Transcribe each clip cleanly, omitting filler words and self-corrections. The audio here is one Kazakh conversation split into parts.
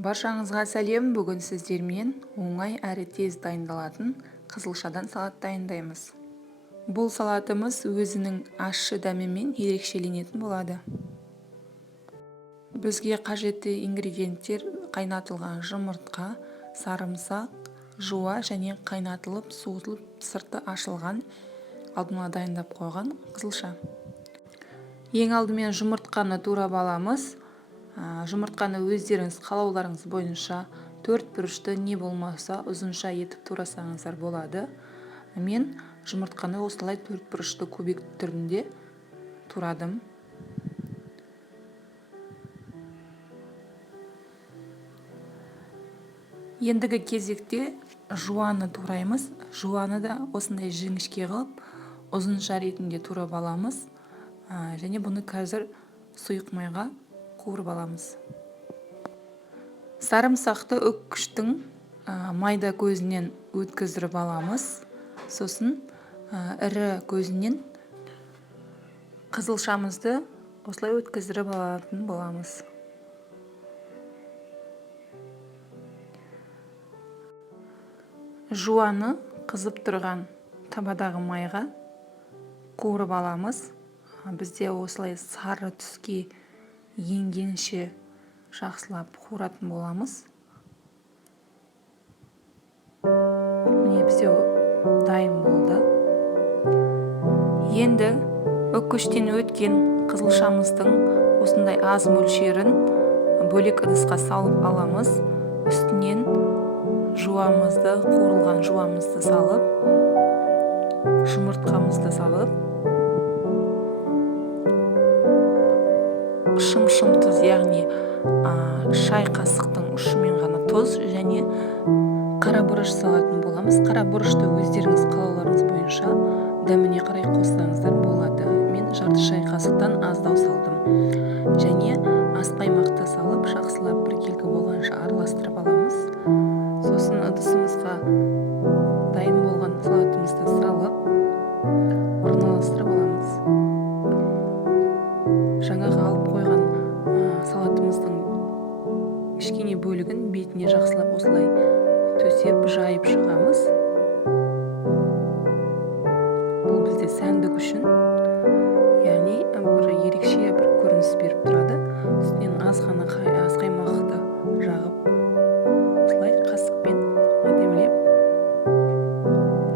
Баршаңызға сәлем. Бүгін сіздермен оңай әрі тез дайындалатын қызылшадан салат дайындаймыз. Бұл салатымыз өзінің ащы дәмімен ерекшеленетін болады. Бізге қажетті ингредиенттер қайнатылған жұмыртқа, сарымсақ, жуа және қайнатылып, суытылып, сырты ашылған алдына дайындап қойған қызылша. Ең алдымен жұмыртқаны турап аламыз. Жұмыртқаны өздеріңіз қалауларыңыз бойынша төрт бұрышты не болмаса ұзынша етіп турасаңыздар болады. Мен жұмыртқаны осылай төрт бұрышты кубик түрінде турадым. Ендігі кезекте жуаны тураймыз. Жуаны да осындай жіңішке қылып, ұзынша ретінде турап аламыз. Және бұны қазір сұйық майға қуырып аламыз. Сарымсақты үккіштің майда көзінен өткіздіріп аламыз. Сосын ірі көзінен қызылшамызды осылай өткіздіріп алатын боламыз. Жуаны қызып тұрған табадағы майға қуырып аламыз. Бізде осылай сары түске енгенше жақсылап қуыратын боламыз. Міне бізде дайын болды. Енді үккіштен өткен қызылшамыздың осындай аз мөлшерін бөлек ыдысқа салып аламыз. Үстінен жуамызды, қуырылған жуамызды салып, жұмыртқамызды салып, шым-шым тұз, яғни шай қасықтың ұшымен ғана тұз және қара бұрыш салатын боламыз. Қара бұрышты өздеріңіз қалауларыңыз бойынша дәміне қарай қоссаңыздар болады. Мен жарты шай қасықтан аздау салдым. Және ас қаймақты салып, жақсылап біркелкі болғанша араластырып аламыз. Сосын ыдысымызға дайын болған салатымызды салып, орналастырып аламыз. Жаңағы алып қойған салатымыздың кішкене бөлігін бетіне жақсылап осылай төсеп, жайып шығамыз. Бұл бізде сәндік үшін, яғни бір ерекше бір көрініс беріп тұрады. Үстінен аз қаймақты жағып, осылай қасықпен әдемілеп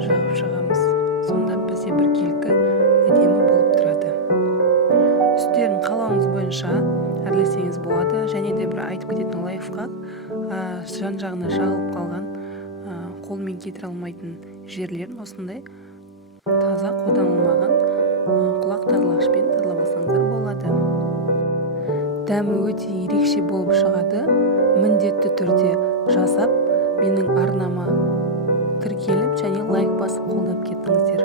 жағып шығамыз. Сонда бізде біркелкі әдемі болып тұрады. Үстерін қалауыңыз бойынша әрлесеңіз болады. Және де бір айтып кететін лайфхак, жан-жағына жағылып қалған, қолмен кетіре алмайтын жерлерін осындай таза қолданылмаған құлақ тазалағышпен тазалап алсаңыздар болады. Дәмі өте ерекше болып шығады. Міндетті түрде жасап, менің арнама тіркеліп және лайк басып қолдап кеттіңіздер.